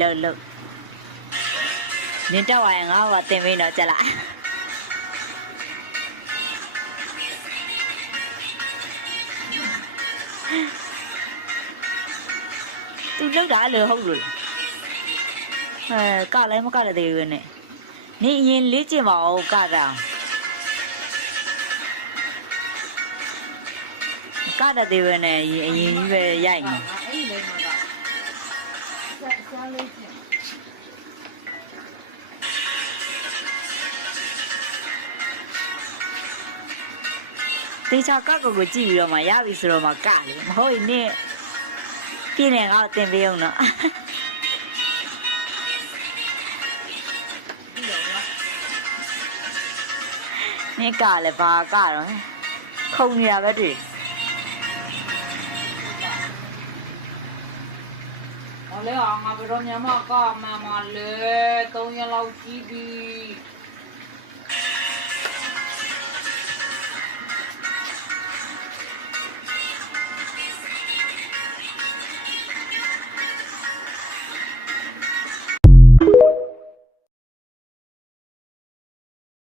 လို့နင်တော့ဝိုင်ငါ့ဘာတင်ပေးတော့ကြလားသူလောက်တာလို့ဟုတ်လို့ကလည်းမကလည်းသေးဘူးနဲ့နင်အရင်လေးကျင်ပါဦးကတော့ကတည်းကပဲနဲ့အရင်ကြီးပဲရိုက်နေတေချာကကိုကြည့်ပြီးတော့မှရပြီဆိုတော့မှကလေမဟုတ်ရင်နင်ပြင်းနေငါ့ကိုတင်ပေးအောင်နော်နင်ကလည်းဘာကတော့ခုံနေတာပဲတွေ့好嘞啊，我不知道你妈干嘛嘛嘞，都要老几的。